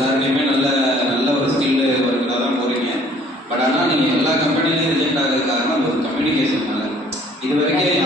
எல்லாருமே நல்ல நல்ல ஒரு ஸ்கில்டு ஒர்க்கராக தான் போகிறீங்க. பட் ஆனால் நீங்கள் எல்லா கம்பெனிலையும் ரிஜெக்ட் ஆகிறதுக்கு காரணம் ஒரு கம்யூனிகேஷன்னால. இது வரைக்கும்